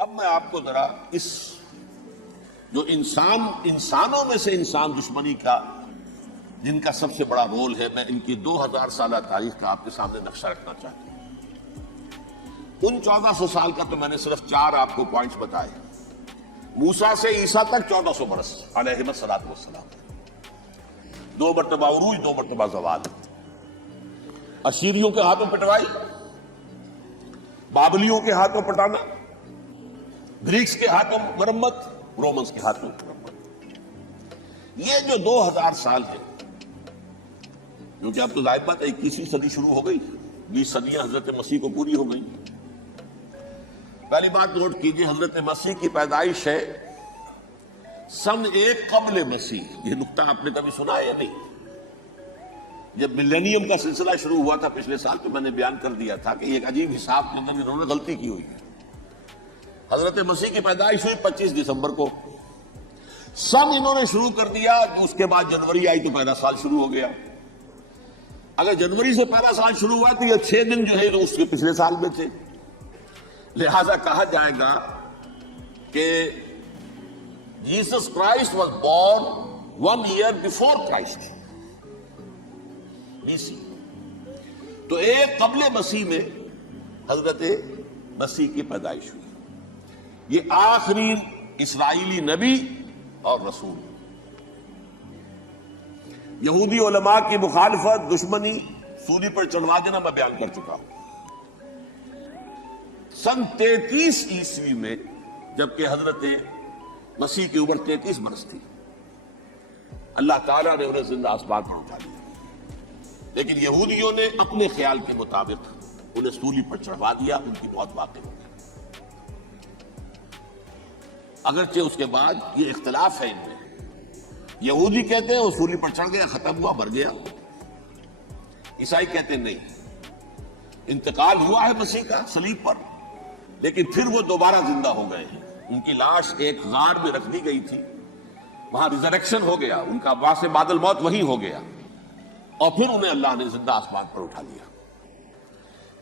اب میں آپ کو ذرا اس جو انسانوں میں سے انسان دشمنی کا جن کا سب سے بڑا رول ہے، میں ان کی 2000 سالہ تاریخ کا آپ کے سامنے نقشہ رکھنا چاہتا ہوں۔ ان 1400 سال کا تو میں نے صرف 4 آپ کو پوائنٹس بتائے۔ موسیٰ سے عیسیٰ تک 1400 برس علیہ الصلوۃ والسلام، 2 مرتبہ عروج، 2 مرتبہ زوال، اشیریوں کے ہاتھوں پٹوائی، بابلیوں کے ہاتھوں پٹانا، گریکس کے ہاتھوں مرمت، رومنس کے ہاتھوں مرمت۔ یہ جو 2000 سال ہے، کیونکہ اب تو ظاہر بات ہے 21ویں صدی شروع ہو گئی، 20 صدیاں حضرت مسیح کو پوری ہو گئی۔ پہلی بات نوٹ کیجئے، حضرت مسیح کی پیدائش ہے سن 1 قبل مسیح۔ یہ نقطہ آپ نے کبھی سنا ہے یا نہیں؟ جب ملینیم کا سلسلہ شروع ہوا تھا پچھلے سال، تو میں نے بیان کر دیا تھا کہ ایک عجیب حساب کے اندر انہوں نے غلطی کی ہوئی ہے۔ حضرت مسیح کی پیدائش ہوئی 25 دسمبر کو، سن انہوں نے شروع کر دیا، اس کے بعد جنوری آئی تو پہلا سال شروع ہو گیا۔ اگر جنوری سے پہلا سال شروع ہوا تو یہ 6 دن جو ہے تو اس کے پچھلے سال میں تھے، لہذا کہا جائے گا کہ Jesus Christ was born 1 year before Christ, تو 1 قبل مسیح میں حضرت مسیح کی پیدائش ہوئی۔ یہ آخری اسرائیلی نبی اور رسول۔ یہودی علماء کی مخالفت، دشمنی، سولی پر چڑھوا دینا میں بیان کر چکا ہوں۔ سن 33 عیسوی میں جبکہ حضرت مسیح کی عمر 33 برس تھی، اللہ تعالیٰ نے انہیں زندہ آسمان پر اٹھا لیا، لیکن یہودیوں نے اپنے خیال کے مطابق انہیں سولی پر چڑھوا دیا، ان کی موت واقع ہو گئی۔ اگرچہ اس کے بعد یہ اختلاف ہے ان میں، یہودی کہتے ہیں وہ سولی پر چڑھ گیا، ختم ہوا، مر گیا، عیسائی کہتے ہیں نہیں، انتقال ہوا ہے مسیح کا صلیب پر، لیکن پھر وہ دوبارہ زندہ ہو گئے ہیں۔ ان کی لاش ایک غار میں رکھ دی گئی تھی، وہاں ریزریکشن ہو گیا، ان کا وہاں سے بعد الموت وہی ہو گیا، اور پھر انہیں اللہ نے زندہ آسمان پر اٹھا لیا۔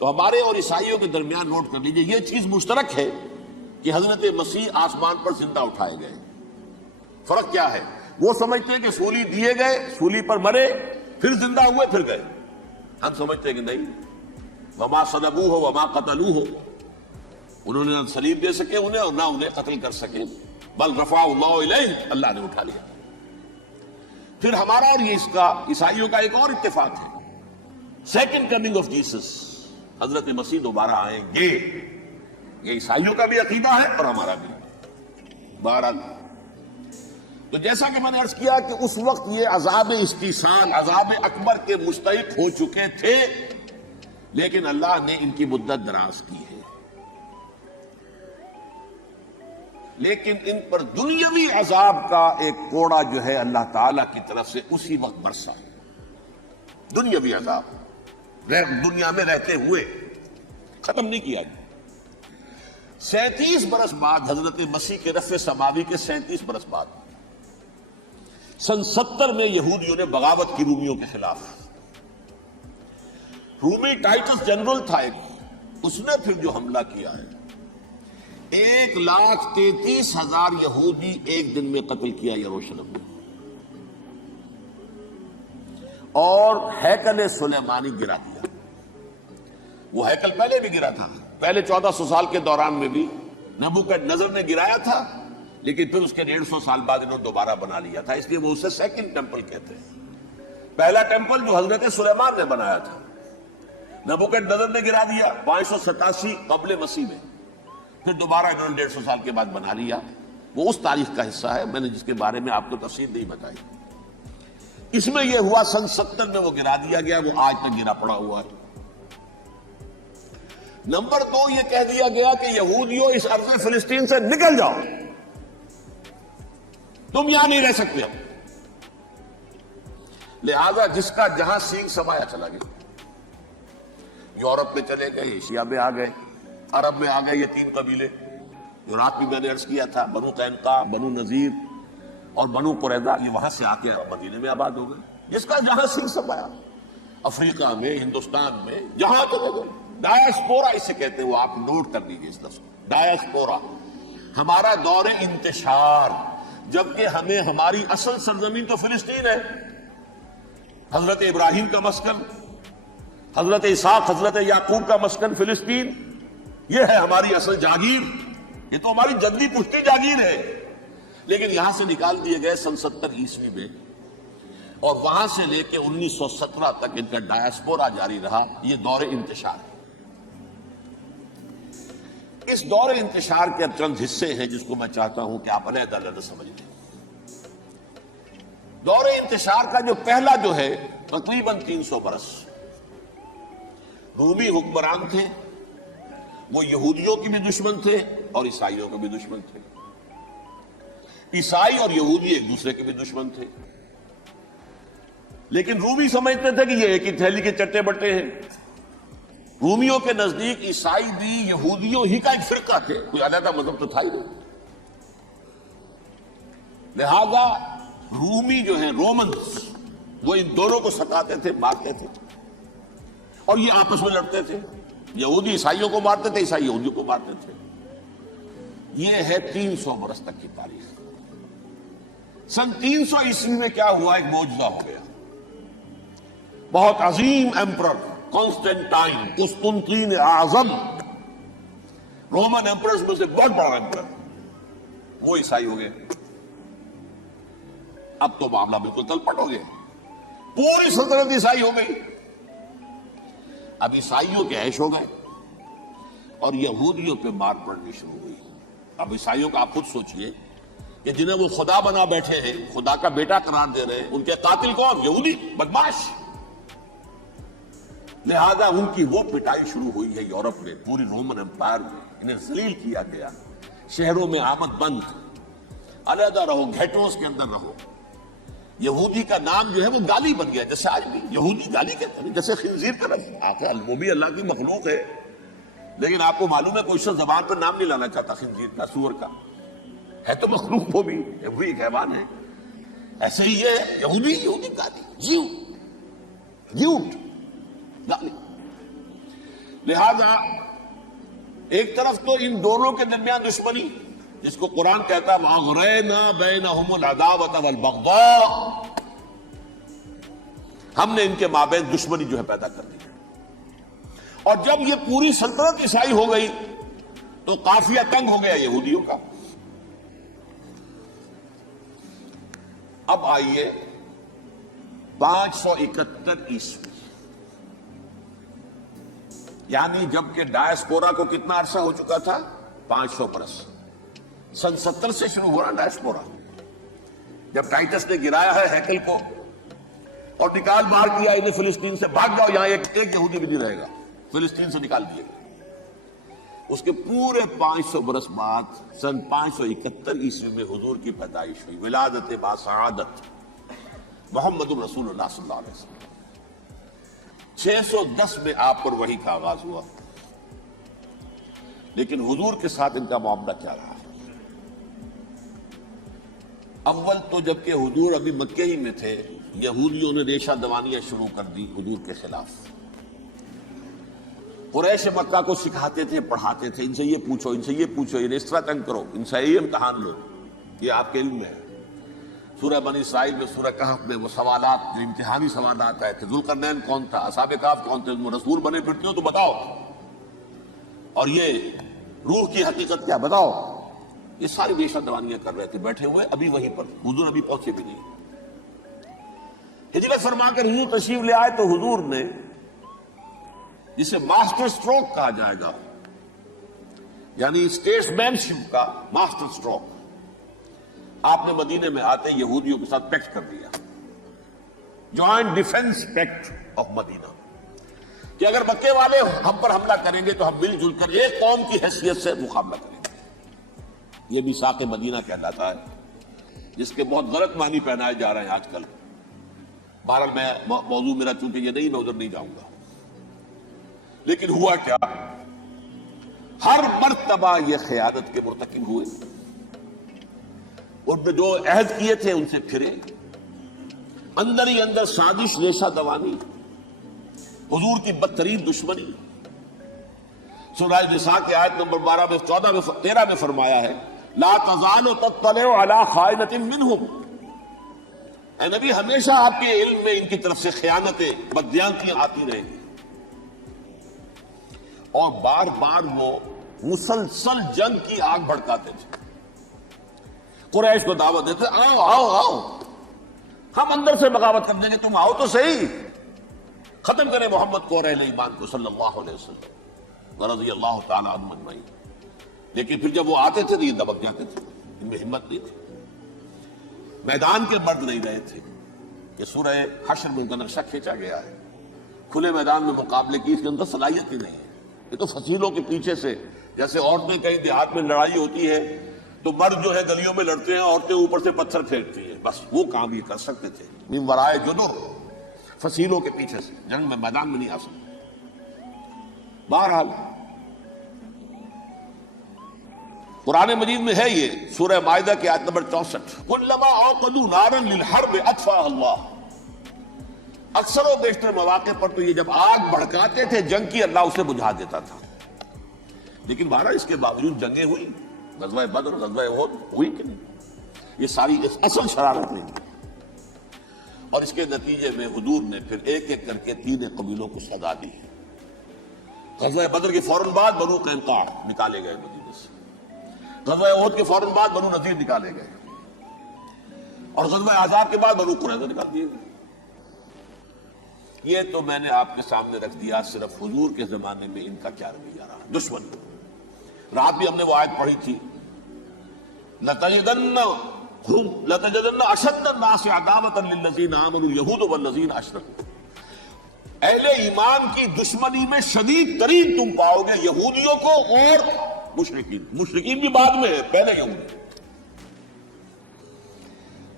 تو ہمارے اور عیسائیوں کے درمیان نوٹ کر لیجئے، یہ چیز مشترک ہے کہ حضرت مسیح آسمان پر زندہ اٹھائے گئے۔ فرق کیا ہے؟ وہ سمجھتے ہیں کہ سولی دیے گئے، سولی پر مرے، پھر زندہ ہوئے، پھر گئے۔ ہم سمجھتے ہیں کہ نہیں، وما صلبوہ وما قتلوہ، انہوں نے نہ صلیب دے سکے انہیں اور نہ انہیں قتل کر سکے، بل رفعہ اللہ الیہ، اللہ نے اٹھا لیا۔ پھر ہمارا اور یہ اس کا عیسائیوں کا ایک اور اتفاق ہے، سیکنڈ کمنگ آف جیسس، حضرت مسیح دوبارہ آئیں گے۔ یہ عیسائیوں کا بھی عقیدہ ہے اور ہمارا بھی۔ بہرحال تو جیسا کہ میں نے عرض کیا کہ اس وقت یہ عذاب استیصال، عذاب اکبر کے مستحق ہو چکے تھے، لیکن اللہ نے ان کی مدت دراز کی ہے، لیکن ان پر دنیاوی عذاب کا ایک کوڑا جو ہے اللہ تعالیٰ کی طرف سے اسی وقت برسا۔ دنیاوی عذاب دنیا میں رہتے ہوئے ختم نہیں کیا گیا۔ 37 برس بعد حضرت مسیح کے رفع سماوی کے 37 برس بعد سن 70 میں یہودیوں نے بغاوت کی رومیوں کے خلاف۔ رومی ٹائٹس جنرل تھا ایک، اس نے پھر جو حملہ کیا ہے، 1,33,000 یہودی ایک دن میں قتل کیا یروشلم میں، اور ہیکل سلیمانی گرا دیا۔ وہ ہیکل پہلے بھی گرا تھا، پہلے 1400 سال کے دوران میں بھی نبوکدنضر نے گرایا تھا، لیکن پھر اس کے 150 سال بعد انہوں نے دوبارہ بنا لیا تھا، اس لیے وہ اسے سیکنڈ ٹیمپل کہتے ہیں۔ پہلا ٹیمپل جو حضرت سلیمان نے بنایا تھا، نبوکدنضر نے گرا دیا 587 قبل مسیح میں، پھر دوبارہ انہوں نے 150 سال کے بعد بنا لیا۔ وہ اس تاریخ کا حصہ ہے، میں نے جس کے بارے میں آپ کو تفصیل نہیں بتائی۔ اس میں یہ ہوا سن 70 میں وہ گرا دیا گیا، وہ آج تک گرا پڑا ہوا ہے۔ نمبر 2، یہ کہہ دیا گیا کہ یہودیوں اس ارض فلسطین سے نکل جاؤ، تم یہاں نہیں رہ سکتے ہو۔ لہذا جس کا جہاں سینگ سمایا چلا گیا، یورپ میں چلے گئے، ایشیا میں آ گئے، عرب میں آ گئے، یہ 3 قبیلے جو رات بھی میں نے عرض کیا تھا، بنو قینقاع، بنو نذیر اور بنو قریظہ، یہ وہاں سے آ کے مدینے میں آباد ہو گئے۔ جس کا جہاں سینگ سمایا، افریقہ میں، ہندوستان میں، جہاں چلے گئے، ڈایاسپورا اسے کہتے ہیں، وہ آپ نوٹ کر لیجیے اس لفظ کو، ڈایاسپورا، ہمارا دور انتشار، جبکہ ہمیں ہماری اصل سرزمین تو فلسطین ہے، حضرت ابراہیم کا مسکن، حضرت اسحاق حضرت یعقوب کا مسکن فلسطین، یہ ہے ہماری اصل جاگیر، یہ تو ہماری جدی پشتی جاگیر ہے، لیکن یہاں سے نکال دیے گئے سن 70 عیسوی میں، اور وہاں سے لے کے 1917 تک ان کا ڈایاسپورا جاری رہا۔ یہ دور انتشار ہے۔ اس دور انتشار کے اب چند حصے ہیں جس کو میں چاہتا ہوں کہ آپ علیحدہ علیحدہ سمجھ لیں۔ دور انتشار کا جو پہلا جو ہے تقریباً 300 برس رومی حکمران تھے، وہ یہودیوں کے بھی دشمن تھے اور عیسائیوں کے بھی دشمن تھے، عیسائی اور یہودی ایک دوسرے کے بھی دشمن تھے، لیکن رومی سمجھتے تھے کہ یہ ایک ہی تھیلی کے چٹے بٹے ہیں۔ رومیوں کے نزدیک عیسائی بھی یہودیوں ہی کا ایک فرقہ تھے، کوئی علیحدہ مذہب تو تھا ہی نہیں، لہذا رومی جو ہیں رومنز وہ ان دونوں کو ستاتے تھے، مارتے تھے، اور یہ آپس میں لڑتے تھے، یہودی عیسائیوں کو مارتے تھے، عیسائی یہودیوں کو مارتے تھے۔ یہ ہے 300 برس تک کی تاریخ۔ سن 300 عیسوی میں کیا ہوا؟ ایک معجزہ ہو گیا۔ بہت عظیم ایمپرر کانسٹینٹائن، قسطنطین اعظم، رومن ایمپررز میں سے بہت بڑا ایمپرر، وہ عیسائی ہو گئے۔ اب تو معاملہ بالکل تلپٹ ہو گیا، پوری سلطنت عیسائی ہو گئی۔ اب عیسائیوں کے عیش ہو گئے اور یہودیوں پہ مار پڑنی شروع ہوئی۔ اب عیسائیوں کا آپ خود سوچئے کہ جنہیں وہ خدا بنا بیٹھے ہیں، خدا کا بیٹا قرار دے رہے ہیں، ان کے قاتل کون؟ یہودی بدماش۔ لہذا ان کی وہ پٹائی شروع ہوئی ہے یورپ میں، پوری رومن امپائر میں، انہیں ذلیل کیا گیا، شہروں میں آمد بند، علیحدہ رہو، گھیٹوز کے اندر رہو۔ یہودی کا نام جو ہے وہ گالی بن گیا، جیسے آج بھی یہودی گالی کہتے ہیں، جیسے خنزیر کا لفظ، آخر وہ بھی اللہ کی مخلوق ہے، لیکن آپ کو معلوم ہے کوئی شخص زبان پر نام نہیں لانا چاہتا خنزیر کا، سور کا، ہے تو مخلوق وہ بھی ایک حیوان ہے۔ ایسے ہی یہ یہودی گالی، جیوٹ گالی۔ لہذا ایک طرف تو ان دونوں کے درمیان دشمنی، جس کو قرآن کہتا ہے وَأَغْرَيْنَا بَيْنَهُمُ الْعَدَاوَةَ وَالْبَغْضَاءَ، ہم نے ان کے مابین دشمنی جو ہے پیدا کر دی۔ اور جب یہ پوری سلطنت عیسائی ہو گئی تو قافیہ تنگ ہو گیا یہودیوں کا۔ اب آئیے 571 عیسوی، یعنی جب کہ ڈایاسپورا کو کتنا عرصہ ہو چکا تھا؟ 500 برس۔ سن 70 سے شروع ہو رہا ڈایاسپورا، جب ٹائٹس نے گرایا ہے ہیکل کو اور نکال باہر کیا انہیں فلسطین سے، بھاگ جاؤ یہاں ایک یہودی بھی نہیں رہے گا، فلسطین سے نکال دیے۔ اس کے پورے 500 برس بعد سن 571 عیسوی میں حضور کی پیدائش ہوئی، ولادت با سعادت محمد الرسول اللہ صلی اللہ علیہ وسلم۔ 610 میں آپ پر وحی کا آغاز ہوا، لیکن حضور کے ساتھ ان کا معاملہ کیا رہا؟ اول تو جبکہ حضور ابھی مکے ہی میں تھے، یہودیوں نے ریشہ دوانیاں شروع کر دی حضور کے خلاف۔ قریش مکہ کو سکھاتے تھے، پڑھاتے تھے، ان سے یہ پوچھو، ان سے یہ پوچھو، انہیں اس طرح تنگ کرو، ان سے یہ امتحان لو، یہ آپ کے علم میں ہے۔ سورہ بنی اسرائیل میں، سورہ کہف میں وہ سوالات جو امتحانی سوالات آئے تھے، ذوالقرنین کون تھا، اصحاب کہف کون تھے، تم رسول بنے پھرتے ہو تو بتاؤ، اور یہ روح کی حقیقت کیا بتاؤ۔ یہ ساری ریشہ دوانیاں کر رہے تھے بیٹھے ہوئے، ابھی وہیں پر حضور ابھی پہنچے بھی نہیں۔ ہجرت فرما کر حضور تشریف لے آئے تو حضور نے، جسے ماسٹر سٹروک کہا جائے گا، یعنی اسٹیٹس مین شپ کا ماسٹر سٹروک، آپ نے مدینے میں آتے یہودیوں کے ساتھ پیکٹ کر دیا، جوائنٹ ڈیفنس پیکٹ آف مدینہ، کہ اگر مکے والے ہم پر حملہ کریں گے تو ہم مل جل کر ایک قوم کی حیثیت سے مقابلہ کریں گے۔ یہ میثاق مدینہ کہلاتا ہے، جس کے بہت غلط معنی پہنائے جا رہے ہیں آج کل۔ بہرحال میں موضوع میرا چونکہ یہ نہیں، میں ادھر نہیں جاؤں گا، لیکن ہوا کیا؟ ہر مرتبہ یہ خیانت کے مرتکب ہوئے، ان نے جو عہد کیے تھے ان سے پھرے، اندر ہی اندر سازش، ریشہ دوانی، حضور کی بدترین دشمنی، سورہ نساء کی آیت نمبر 12 میں 14 میں 13 میں فرمایا ہے لا تزال تطلع علی خائنۃ منہم، اے نبی ہمیشہ آپ کے علم میں ان کی طرف سے خیانتیں، بددیانتیاں آتی رہیں گی. اور بار بار وہ مسلسل جنگ کی آگ بھڑکاتے تھے. قریش کو دعوت دیتے آؤ آؤ آؤ، ہم اندر سے بغاوت کر دیں گے، تم آؤ تو صحیح، ختم کریں محمد کو اور اہل ایمان کو صلی اللہ علیہ وسلم رضی اللہ تعالی عنہم اجمعین. لیکن پھر جب وہ آتے تھے تو یہ دبک جاتے تھے، ان میں ہمت نہیں تھی، میدان کے مرد نہیں رہے تھے. یہ سورہ حشر میں ان کا نقشہ کھینچا گیا ہے. کھلے میدان میں مقابلے کی اس کے اندر صلاحیت ہی نہیں ہے. یہ تو فصیلوں کے پیچھے سے، جیسے عورتیں کہیں دیہات میں لڑائی ہوتی ہے تو مرد جو ہے گلیوں میں لڑتے ہیں، عورتیں اوپر سے پتھر پھینکتی ہیں، بس وہ کام یہ کر سکتے تھے. من ورائے جدر، فصیلوں کے پیچھے سے، جنگ میں میدان میں نہیں آ سکتے. بہرحال قرآن مجید میں ہے یہ سورہ مائدہ کی آیت نمبر 64 کلما اوقدوا نارا للحرب اطفاها اللہ. اکثر و بیشتر مواقع پر تو یہ جب آگ بھڑکاتے تھے جنگ کی، اللہ اسے بجھا دیتا تھا. لیکن بہرحال اس کے باوجود جنگیں ہوئی، غزوہ بدر، غزوہ احد ہوئی کہ نہیں؟ یہ ساری اصل شرارت نہیں. اور اس کے نتیجے میں حضور نے پھر ایک ایک کر کے 3 قبیلوں کو سزا دی. غزوہ بدر کے فوراً بعد بنو قینقاع نکالے گئے مدینے سے، غزوہ احد کے فوراً بعد بنو نذیر نکالے گئے، اور غزوہ احزاب کے بعد بنو قریظہ نکال دیے گئے. یہ تو میں نے آپ کے سامنے رکھ دیا صرف حضور کے زمانے میں ان کا کیا رویہ رہا. دشمن رات بھی ہم نے وہ آیت پڑھی تھی لَتَجِدَنَّ أَشَدَّ النَّاسِ عَدَاوَةً لِلَّذِينَ آمَنُوا الْيَهُودُ وَالَّذِينَ أَشْرَكُوا. اہل ایمان کی دشمنی میں شدید ترین تم پاؤ گے یہودیوں کو اور مشرکین. مشرکین بھی بعد میں ہے، پہلے یہودی.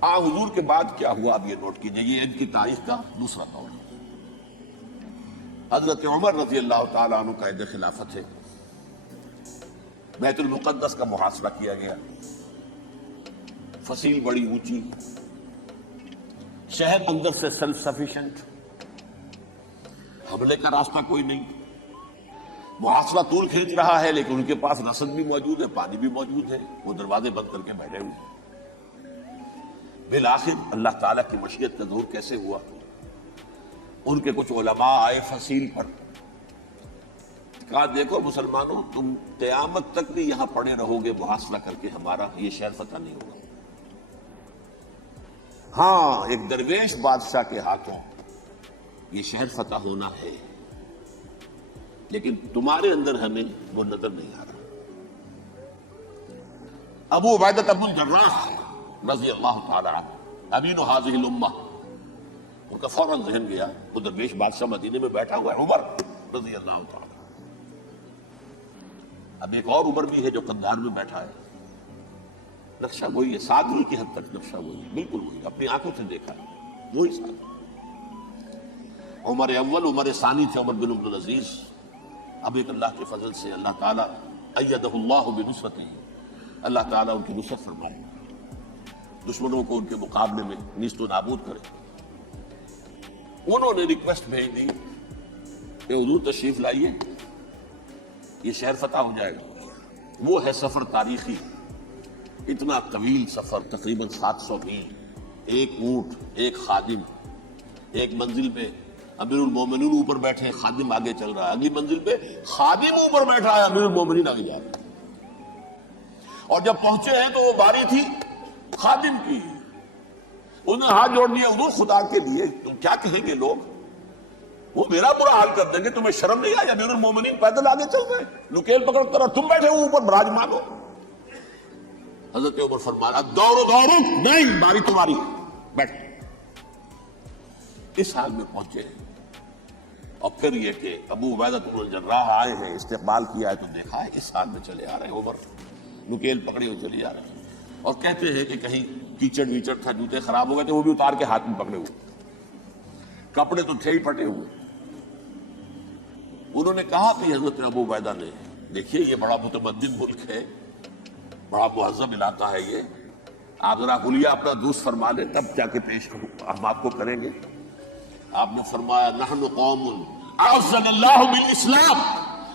حضور کے بعد کیا ہوا اب یہ نوٹ کیجئے، یہ ان کی تاریخ کا دوسرا دور. حضرت عمر رضی اللہ تعالیٰ عنہ قائد خلافت ہے. بیت المقدس کا محاصرہ کیا گیا، فصیل بڑی اونچی، شہر اندر سے سیلف سفیشنٹ، حملے کا راستہ کوئی نہیں. محاصرہ طول کھینچ رہا ہے لیکن ان کے پاس رسد بھی موجود ہے، پانی بھی موجود ہے، وہ دروازے بند کر کے بیٹھے ہوئے. بالآخر اللہ تعالیٰ کی مشیت کا ظہور کیسے ہوا؟ ان کے کچھ علماء آئے فصیل پر، کہا دیکھو مسلمانوں، تم قیامت تک بھی یہاں پڑے رہو گے محاصرہ کر کے، ہمارا یہ شہر فتح نہیں ہوگا. ہاں ایک درویش بادشاہ کے ہاتھوں یہ شہر فتح ہونا ہے، لیکن تمہارے اندر ہمیں وہ نظر نہیں آ رہا. ابو عبیدہ بن الجراح رضی اللہ تعالی عنہ امین هذه الامہ، ان کا فوراً ذہن گیا وہ درویش بادشاہ مدینے میں بیٹھا ہوا ہے عمر رضی اللہ تعالی. اب ایک اور عمر بھی ہے جو قندھار میں بیٹھا ہے. نقشہ وہی ہے، سادگی کی حد تک نقشہ وہی ہے، بالکل وہی، اپنی آنکھوں سے دیکھا ہے وہی سادگی. عمر اول عمر ثانی تھے عمر بن عبد العزیز. اب ایک اللہ کے فضل سے اللہ تعالیٰ ایدہ اللہ بنصرتہ، اللہ تعالیٰ ان کی نصرت فرمائے، دشمنوں کو ان کے مقابلے میں نیست و نابود کرے. انہوں نے ریکویسٹ بھیج دی کہ حضور تشریف لائیے، یہ شہر فتح ہو جائے گا. وہ ہے سفر تاریخی، اتنا طویل سفر، تقریباً 700 میل، ایک اونٹ، ایک خادم، ایک منزل پہ امیر المومنین اوپر بیٹھے، خادم آگے چل رہا ہے، اگلی منزل پہ خادم اوپر بیٹھ رہا ہے، امیر المومنین آگے جا رہا ہے. اور جب پہنچے ہیں تو وہ باری تھی خادم کی. انہوں نے ہاتھ جوڑ دیا، حضور خدا کے لیے تم کیا کہیں گے لوگ، وہ میرا برا حال کر دیں گے، تمہیں شرم نہیں آئی؟ امیر المومنین پیدل آگے چل رہے، نکیل پکڑ کر، اور تم بیٹھے ہو اوپر براجمان ہو. حضرت عمر فرمایا دوڑو دوڑو، نہیں باری تمہاری، بیٹھ. اس حال میں پہنچے ہیں. اور پھر یہ کہ ابو عبیدہ بن الجراح آئے ہیں، استقبال کیا ہے تو دیکھا ہے اس حال میں چلے آ رہے ہیں. عمر نکیل پکڑے ہوئے چلے آ رہے ہیں، اور کہتے ہیں کہ کہیں کیچڑ ویچڑ تھا، جوتے خراب ہو گئے تھے، وہ بھی اتار کے ہاتھ میں پکڑے ہوئے، کپڑے تو تھے ہی پھٹے ہوئے. انہوں نے کہا کہ حضرت ابو عبیدہ نے، دیکھیے یہ بڑا متمدن ملک ہے، بڑا مہذب علاقہ ہے یہ، آپ ذرا حلیہ اپنا دوست فرما لیں تب جا کے پیش ہم آپ کو کریں گے. آپ نے فرمایا نحن قوم اعزنا اللہ بالاسلام،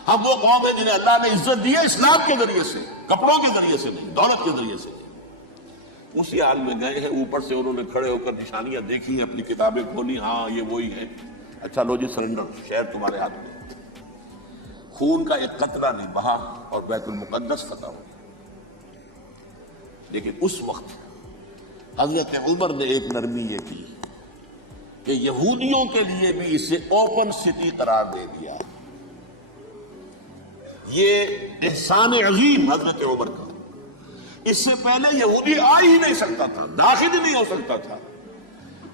ہم وہ قوم ہے جنہیں اللہ نے عزت دی ہے اسلام کے ذریعے سے، کپڑوں کے ذریعے سے نہیں، دولت کے ذریعے سے۔ اسی حال میں گئے ہیں، اوپر سے انہوں نے کھڑے ہو کر نشانیاں دیکھی ہیں، اپنی کتابیں کھولی، ہاں یہ وہی ہے، اچھا لو جی سرنڈر، شہر تمہارے ہاتھ میں۔ خون کا ایک قطرہ نہیں بہا اور بیت المقدس فتح ہو گیا۔ لیکن اس وقت حضرت عمر نے ایک نرمی یہ کی کہ یہودیوں کے لیے بھی اسے اوپن سٹی قرار دے دیا۔ یہ احسان عظیم حضرت عمر کا، اس سے پہلے یہودی آ ہی نہیں سکتا تھا، داخل ہی نہیں ہو سکتا تھا،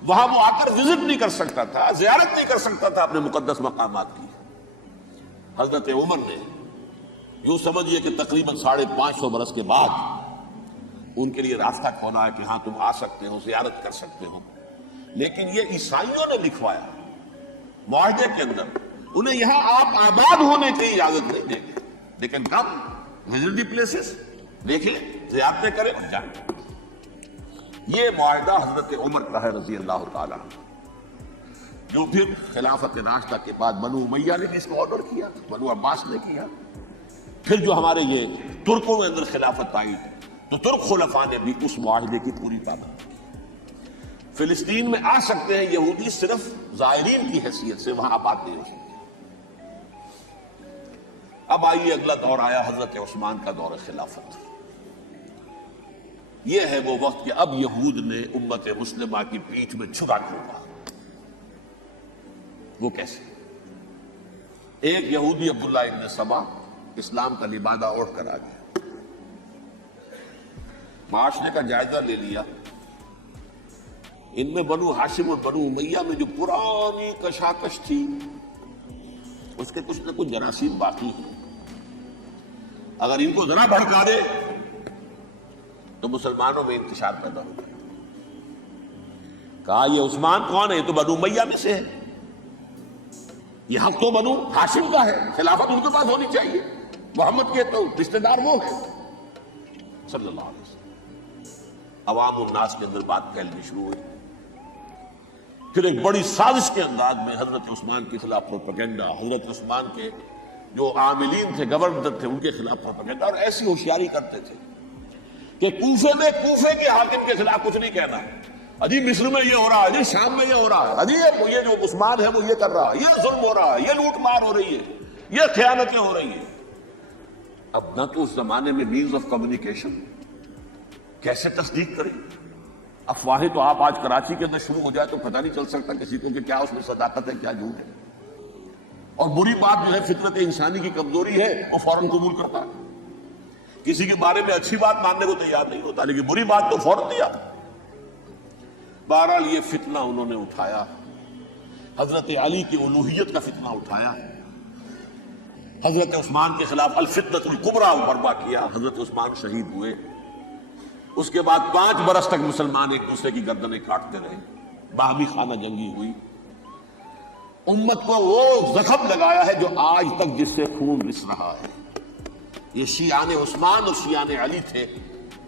وہاں وہ آ کر وزٹ نہیں کر سکتا تھا، زیارت نہیں کر سکتا تھا اپنے مقدس مقامات کی۔ حضرت عمر نے یوں سمجھیے کہ تقریباً 550 برس کے بعد ان کے لیے راستہ کھولا ہے کہ ہاں تم آ سکتے ہو، زیارت کر سکتے ہو۔ لیکن یہ عیسائیوں نے لکھوایا معاہدے کے اندر، انہیں یہاں آپ آباد ہونے کی اجازت نہیں دیں گے، لیکن کم وزٹ دی پلیسز، دیکھیں، زیارتیں کریں اور جائیں۔ یہ معاہدہ حضرت عمر کا ہے رضی اللہ تعالیٰ، جو پھر خلافت راشدہ کے بعد بنو امیہ نے بھی اس کو آرڈر کیا، بنو عباس نے کیا۔ پھر جو ہمارے یہ ترکوں میں اندر خلافت آئی تو ترک خلفاء نے بھی اس معاہدے کی پوری پابندی کی۔ فلسطین میں آ سکتے ہیں یہودی صرف زائرین کی حیثیت سے، وہاں آباد نہیں ہو سکتے۔ اب آئیے اگلا دور آیا حضرت عثمان کا دور خلافت۔ یہ ہے وہ وقت کہ اب یہود نے امت مسلمہ کی پیٹھ میں چھرا ڈھونڈا۔ وہ کیسے؟ ایک یہودی عبداللہ ابن سبا اسلام کا لبادہ اوڑھ کر آ گیا، معاشرے کا جائزہ لے لیا، ان میں بنو ہاشم اور بنو امیہ میں جو پرانی کشاکش تھی اس کے کچھ نہ کچھ جراثیم باقی ہیں، اگر ان کو ذرا بھڑکا دے تو مسلمانوں میں انتشار پیدا ہو جائے۔ کہا یہ عثمان کون ہے؟ یہ تو بنو امیہ میں سے ہے، یہ حق تو بنو ہاشم کا ہے، خلافت ان کے پاس ہونی چاہیے، محمد کے تو رشتہ دار وہ ہے صلی اللہ علیہ وسلم۔ عوام الناس کے اندر بات پھیلنی شروع ہوئی۔ پھر ایک بڑی سازش کے انداز میں حضرت عثمان کے خلاف پروپیگنڈا، حضرت عثمان کے جو عاملین تھے، گورنر تھے، ان کے خلاف پروپیگنڈا، اور ایسی ہوشیاری کرتے تھے کہ کوفے میں کوفے کے حاکم کے خلاف کچھ نہیں کہنا ہے، اجی مصر میں یہ ہو رہا ہے، اجی شام میں یہ ہو رہا ہے، اجی یہ جو عثمان ہے وہ یہ کر رہا ہے، یہ ظلم ہو رہا ہے، یہ لوٹ مار ہو رہی ہے، یہ خیانتیں ہو رہی ہیں۔ اب نہ تو اس زمانے میں مینز آف کمیونیکیشن، کیسے تصدیق کریں؟ افواہیں تو آپ آج کراچی کے اندر شروع ہو جائے تو پتہ نہیں چل سکتا کسی کو کہ کیا اس میں صداقت ہے کیا جھوٹ ہے، اور بری بات جو ہے فطرت انسانی کی کمزوری ہے وہ فوراً قبول کرتا ہے، کسی کے بارے میں اچھی بات ماننے کو تیار نہیں ہوتا لیکن بری بات تو فوراً دیا۔ بہرحال یہ فتنہ انہوں نے اٹھایا، حضرت علی کی الوہیت کا فتنہ اٹھایا، حضرت عثمان کے خلاف الفتنۃ الکبریٰ برپا کیا، حضرت عثمان شہید ہوئے۔ اس کے بعد 5 برس تک مسلمان ایک دوسرے کی گردنیں کاٹتے رہے، باہمی خانہ جنگی ہوئی، امت کو وہ زخم لگایا ہے جو آج تک جس سے خون رس رہا ہے۔ یہ شیعان عثمان اور شیعان علی تھے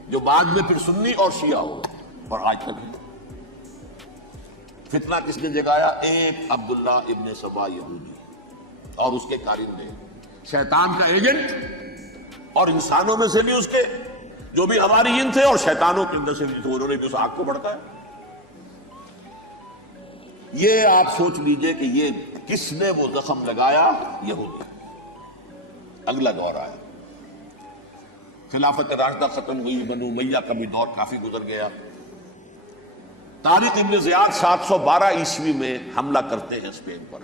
جو بعد میں پھر سنی اور شیعہ ہو اور آج تک ہے۔ فتنہ کس نے جگایا؟ ایک عبداللہ ابن سبا یہودی اور اس کے کارندے، شیطان کا ایجنٹ، اور انسانوں میں سے بھی اس کے جو بھی حواریین تھے اور شیطانوں کے اندر سے بھی تھے، انہوں نے بھی اس آگ کو بھڑکایا۔ یہ آپ سوچ لیجئے کہ یہ کس نے وہ زخم لگایا؟ یہودی۔ اگلا دور آیا، خلافت راشدہ ختم ہوئی، بنو امیہ کا بھی دور کافی گزر گیا۔ طارق ابن زیاد 712 عیسوی میں حملہ کرتے ہیں اسپین پر۔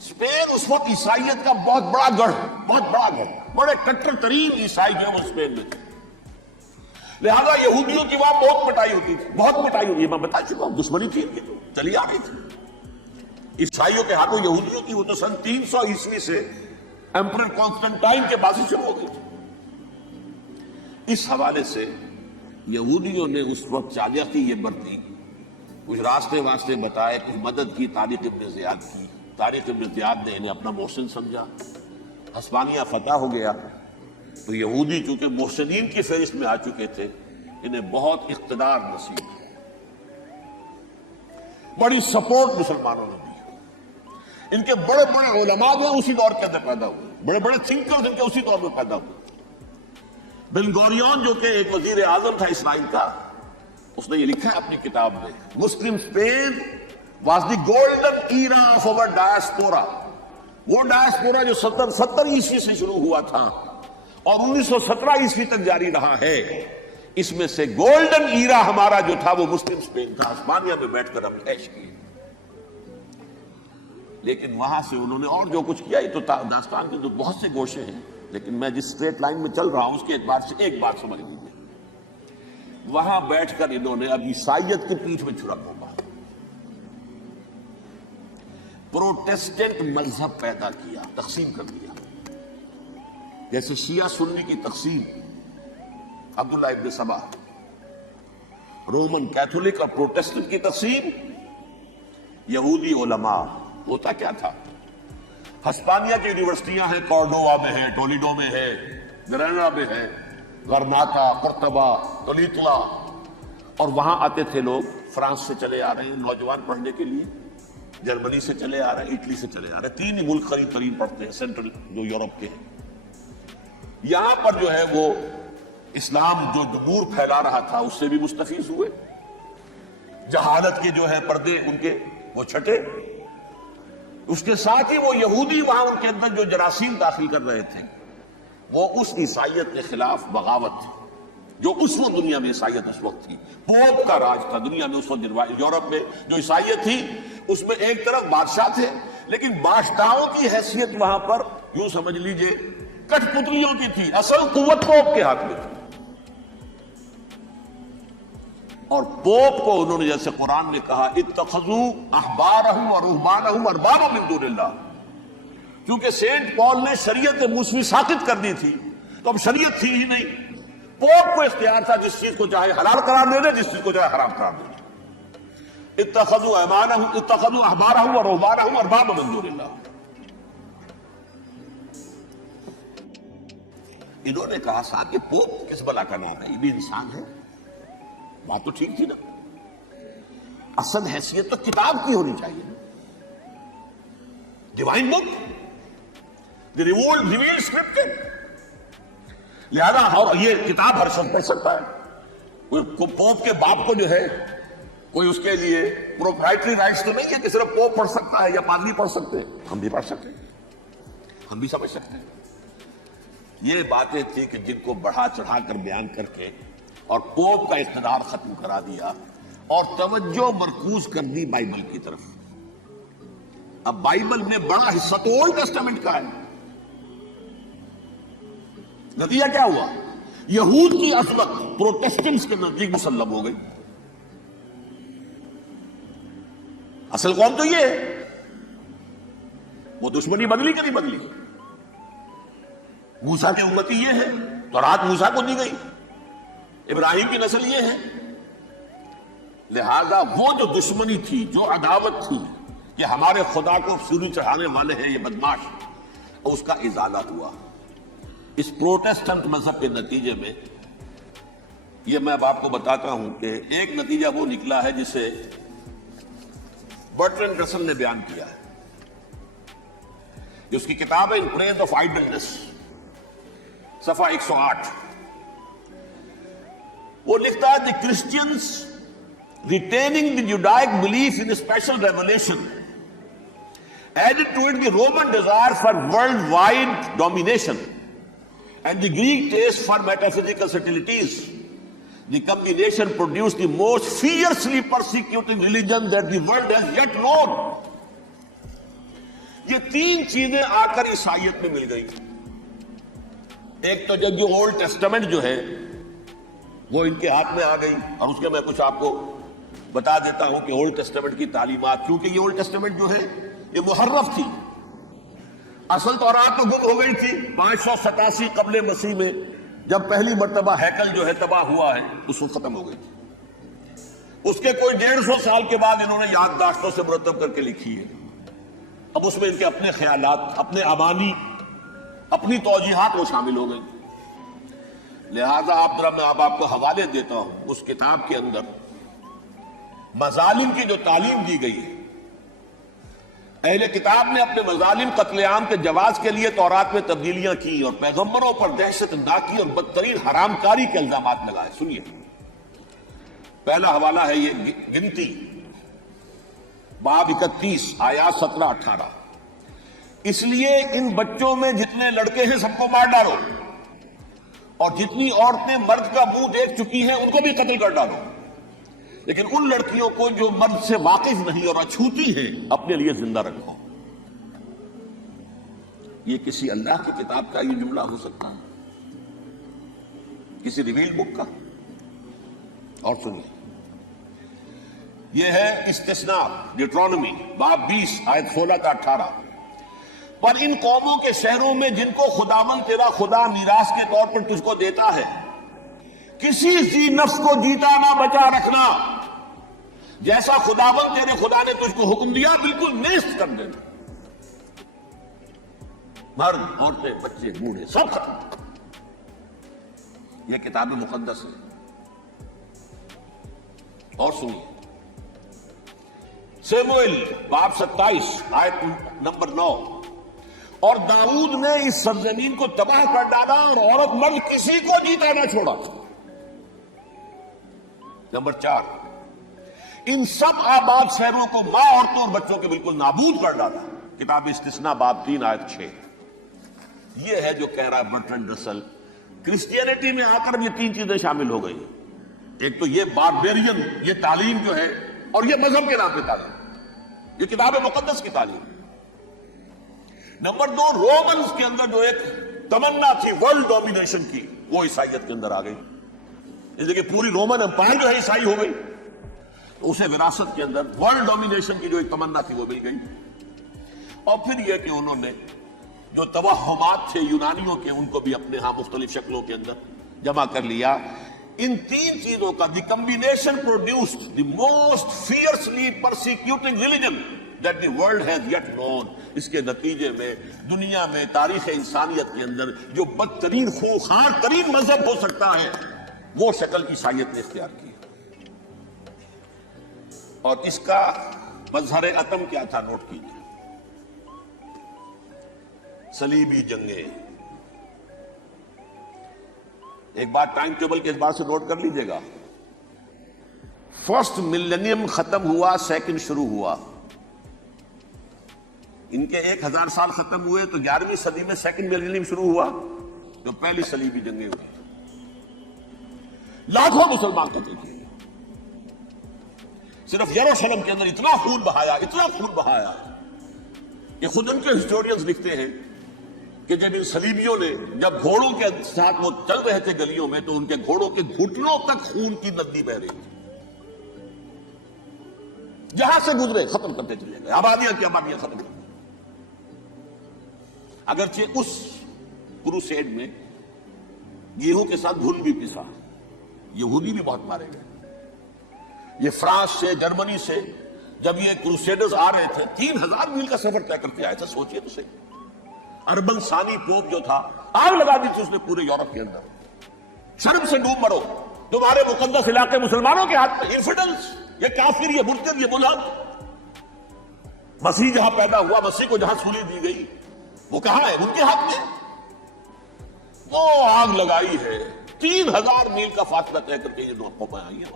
اسپین اس وقت عیسائیت کا بہت بڑا گڑھ، بڑے کٹر ترین عیسائی جو وہ اسپین میں تھے، لہذا یہودیوں کی وہاں بہت پٹائی ہوتی تھی، بہت پٹائی ہوتی ہے، میں بتا چکا ہوں، دشمنی تھی ان کی تو چلی آ رہی تھی عیسائیوں کے ہاتھوں یہودیوں کی، وہ تو سن 300 عیسوی سے ایمپرر کانسٹنٹائن کے بعد سے شروع ہو گئی تھی۔ اس حوالے سے یہودیوں نے اس وقت چالاکی یہ برتی، کچھ راستے واسطے بتائے، کچھ مدد کی طارق ابن زیاد کی۔ طارق ابن زیاد نے انہیں اپنا محسن سمجھا، ہسپانیہ فتح ہو گیا تو یہودی چونکہ محسنین کی فہرست میں آ چکے تھے، انہیں بہت اقتدار نصیب ہے، بڑی سپورٹ مسلمانوں نے دی۔ ان کے بڑے بڑے علماء جو ہیں اسی دور کے اندر پیدا ہوئے, بڑے بڑے تھنکرز ان کے اسی دور میں پیدا ہوئے. بن گوریون جو کہ ایک وزیر اعظم تھا اسرائیل کا, اس نے یہ لکھا ہے اپنی کتاب میں, Muslim Spain was the golden era of our diaspora. وہ ڈائسپورا جو 70 عیسوی سے شروع ہوا تھا اور 1917 عیسوی تک جاری رہا ہے, اس میں سے گولڈن ایرا ہمارا جو تھا وہ مسلم اسپین تھا. ہسپانیہ میں بیٹھ کر ہم نے عیش کی, لیکن وہاں سے انہوں نے اور جو کچھ کیا, یہ تو داستان کے تو بہت سے گوشے ہیں, لیکن میں جس اسٹریٹ لائن میں چل رہا ہوں اس کے اعتبار سے ایک بات سمجھ لیجیے. وہاں بیٹھ کر انہوں نے اب عیسائیت کی پیٹھ میں چھڑا ہوگا, پروٹیسٹنٹ مذہب پیدا کیا, تقسیم کر دیا. جیسے شیعہ سنی کی تقسیم, عبداللہ ابن سبا, رومن کیتھولک اور پروٹیسٹنٹ کی تقسیم, یہودی علماء. ہوتا کیا تھا, ہسپانیہ کی یونیورسٹیاں ہیں, کورڈووا میں ہے, ٹولیڈو میں ہے, گریناڈا میں ہے, غرناطہ, قرطبہ, تولیتلا, اور وہاں آتے تھے لوگ فرانس سے چلے آ رہے ہیں نوجوان پڑھنے کے لیے, جرمنی سے چلے آ رہے ہیں, اٹلی سے چلے آ رہے ہیں. 3 ہی ملک قریب قریب پڑھتے ہیں سینٹرل جو یورپ کے ہیں. یہاں پر جو ہے وہ اسلام جو نور پھیلا رہا تھا اس سے بھی مستفیض ہوئے. جہالت کے جو ہے پردے ان کے وہ چھٹے. اس کے ساتھ ہی وہ یہودی وہاں ان کے اندر جو جراثیم داخل کر رہے تھے وہ اس عیسائیت کے خلاف بغاوت تھی جو اس وقت دنیا میں عیسائیت اس وقت تھی. پوپ کا راج تھا دنیا میں اس وقت. یورپ میں جو عیسائیت تھی اس میں ایک طرف بادشاہ تھے, لیکن بادشاہوں کی حیثیت وہاں پر یوں سمجھ لیجئے کٹ پتلیوں کی تھی, اصل قوت پوپ کے ہاتھ میں تھی. اور پوپ کو انہوں نے جیسے قرآن نے کہا اتخذوا احبارهم ورهبانهم اربابا من دون اللہ, کیونکہ سینٹ پال نے شریعت موسوی ساقط کر دی تھی تو اب شریعت تھی ہی نہیں. پوپ کو اختیار تھا جس چیز کو چاہے حلال قرار دے دے, جس چیز کو چاہے حرام قرار دے دے. اتخذوا احبارهم ورهبانهم اربابا من دون اللہ. انہوں نے کہا صاحب یہ پوپ کس بلا کا نام ہے, یہ بھی انسان ہے. بات تو ٹھیک تھی نا, اصل حیثیت تو کتاب کی ہونی چاہیے, ڈیوائن بک, دی ریویلڈ اسکرپچر. لہذا اور یہ کتاب ہر شخص پڑھ سکتا ہے. کوئی پوپ کے باپ کو جو ہے کوئی اس کے لیے پروپرائٹری رائٹس تو نہیں ہے کہ صرف پوپ پڑھ سکتا ہے یا پادری پڑھ سکتے ہیں. ہم بھی پڑھ سکتے ہیں, ہم بھی سمجھ سکتے ہیں. یہ باتیں تھی کہ جن کو بڑھا چڑھا کر بیان کر کے اور پوپ کا اقتدار ختم کرا دیا اور توجہ مرکوز کر دی بائبل کی طرف. اب بائبل میں بڑا حصہ تو اولڈ ٹیسٹامنٹ کا ہے. نتیجہ کیا ہوا, یہود کی عظمت پروٹیسٹنٹس کے نزدیک مسلم ہو گئی. اصل قوم تو یہ ہے, وہ دشمنی بدلی کہ نہیں بدلی. موسیٰ کی امتی یہ ہے, تورات موسیٰ کو دی گئی, ابراہیم کی نسل یہ ہے. لہذا وہ جو دشمنی تھی, جو عداوت تھی کہ ہمارے خدا کو سولی چڑھانے والے ہیں یہ بدماش, اس کا ازالہ ہوا. اس پروٹیسٹنٹ مذہب کے نتیجے میں یہ میں اب آپ کو بتاتا ہوں کہ ایک نتیجہ وہ نکلا ہے جسے برٹرینڈ رسل نے بیان کیا ہے. اس کی کتاب ہے ان پریز آف آئیڈلنس, صفحہ 108. وہ لکھتا ہے the Christians retaining the Judaic belief in special revelation added to it the Roman desire for worldwide domination and the Greek taste for metaphysical subtleties. The combination produced the most fiercely persecuting religion that the world has yet known. یہ 3 چیزیں آ کر عیسائیت میں مل گئی. ایک تو جب یہ اولڈ ٹیسٹامنٹ جو ہے وہ ان کے ہاتھ میں آ گئی, اور اس کے میں کچھ آپ کو بتا دیتا ہوں کہ اولڈ ٹیسٹامنٹ کی تعلیمات, کیونکہ یہ اولڈ ٹیسٹامنٹ جو ہے یہ محرف تھی. اصل تورات تو گم ہو گئی تھی 587 قبل مسیح میں, جب پہلی مرتبہ ہیکل جو ہے تباہ ہوا ہے اس وقت ختم ہو گئی تھی. اس کے کوئی 150 سال کے بعد انہوں نے یادداشتوں سے مرتب کر کے لکھی ہے. اب اس میں ان کے اپنے خیالات, اپنے امانی, اپنی توجیحات وہ شامل ہو گئی. لہذا میں آپ کو حوالے دیتا ہوں, اس کتاب کے اندر مظالم کی جو تعلیم دی گئی ہے اہل کتاب نے اپنے مظالم قتل عام کے جواز کے لیے تورات میں تبدیلیاں کی اور پیغمبروں پر دہشت اندازی اور بدترین حرام کاری کے الزامات لگائے. سنیے، پہلا حوالہ ہے یہ گنتی باب 31 آیات 17-18. اس لیے ان بچوں میں جتنے لڑکے ہیں سب کو مار ڈالو، اور جتنی عورتیں مرد کا منہ دیکھ چکی ہیں ان کو بھی قتل کر ڈالو، لیکن ان لڑکیوں کو جو مرد سے واقف نہیں اور اچھوتی ہیں اپنے لیے زندہ رکھو. یہ کسی اللہ کی کتاب کا یہ جملہ ہو سکتا ہے؟ کسی ریویل بک کا؟ اور سنیے، یہ ہے استثناء ڈیوٹرانومی باب 20 آیت 16-18. پر ان قوموں کے شہروں میں جن کو خداوند تیرا خدا میراث کے طور پر تجھ کو دیتا ہے، کسی ذی نفس کو جیتا نہ بچا رکھنا، جیسا خداوند تیرے خدا نے تجھ کو حکم دیا بالکل نیست کر دینا. مرد، عورتیں، بچے، بوڑھے سب ختم. یہ کتاب مقدس ہے. اور سنیے، سیموئیل باب 27 آیت نمبر 9. اور داؤد نے اس سرزمین کو تباہ کر ڈالا اور عورت مرد کسی کو جیتا نہ چھوڑا. نمبر 4، ان سب آباد شہروں کو ماں، عورتوں اور بچوں کے بالکل نابود کر ڈالا. کتاب استثناء باب 3 آیت 6. یہ ہے جو کہہ رہا ہے برٹرنڈ رسل، کرسچینٹی میں آ کر یہ 3 چیزیں شامل ہو گئی. ایک تو یہ باربیرین یہ تعلیم جو ہے، اور یہ مذہب کے نام پہ تعلیم، یہ کتاب مقدس کی تعلیم. نمبر 2، رومنز کے اندر جو ایک تمنا تھی ورلڈ ڈومینیشن کی، وہ عیسائیت کے اندر آ گئی. اس لیے کہ پوری رومن امپائر جو ہے عیسائی ہو گئی، اسے وراثت کے اندر ورلڈ ڈومینیشن کی جو ایک تمنا تھی وہ مل گئی. اور پھر یہ کہ انہوں نے جو توہمات تھے یونانیوں کے، ان کو بھی اپنے ہاں مختلف شکلوں کے اندر جمع کر لیا. ان 3 چیزوں کا the combination produced the most fiercely persecuting religion that the world has yet known. اس کے نتیجے میں دنیا میں تاریخ انسانیت کے اندر جو بدترین خوخار ترین مذہب ہو سکتا ہے وہ شکل عیسائیت نے اختیار کی. اور اس کا مظہر عتم کیا تھا؟ نوٹ کیجیے، صلیبی جنگیں. ایک بات ٹائم ٹیبل کے اعتبار سے نوٹ کر لیجیے گا. فرسٹ ملینیم ختم ہوا، سیکنڈ شروع ہوا. ان کے 1000 سال ختم ہوئے تو 11ویں صدی میں سیکنڈ ملینیم شروع ہوا، جو پہلی صلیبی جنگیں ہوئی. لاکھوں مسلمان قتل کیے. صرف یروشلم کے اندر اتنا خون بہایا کہ خود ان کے ہسٹورینز لکھتے ہیں کہ جب ان صلیبیوں نے جب گھوڑوں کے ساتھ وہ چل رہے تھے گلیوں میں تو ان کے گھوڑوں کے گھٹنوں تک خون کی ندی بہ رہی تھی. جہاں سے گزرے ختم کرتے چلے گئے، آبادیاں کی آبادیاں ختم کرتے. اگرچہ اس کروسیڈ میں گیہوں کے ساتھ گھن بھی پسا، یہودی بھی بہت مارے گئے. یہ فرانس سے، جرمنی سے جب یہ کروسیڈرز آ رہے تھے 3000 میل کا سفر طے کرتے آئے تھے. سوچئے تو صحیح، اربن ثانی پوپ جو تھا آگ لگا دی تھی اس نے پورے یورپ کے اندر. شرم سے ڈوب مرو، تمہارے مقدس علاقے مسلمانوں کے ہاتھ میں. انفیڈلز، یہ کافر، یہ مرتد، یہ ملحد. مسیح جہاں پیدا ہوا، مسیح کو جہاں سولی دی گئی، وہ کہاں ہے؟ ان کے ہاتھ میں. وہ آگ لگائی ہے، 3000 میل کا فاصلہ طے کر کے یہ دو قومیں آئی ہیں،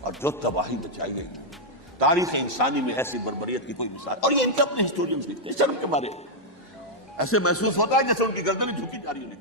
اور جو تباہی مچائی گئی تاریخ انسانی میں ایسی بربریت کی کوئی مثال. اور یہ ان کے اپنے ہسٹورینز لکھتے ہیں. شرم کے مارے ایسے محسوس ہوتا ہے جیسے ان کی گردنیں جھکی جا رہی ہے.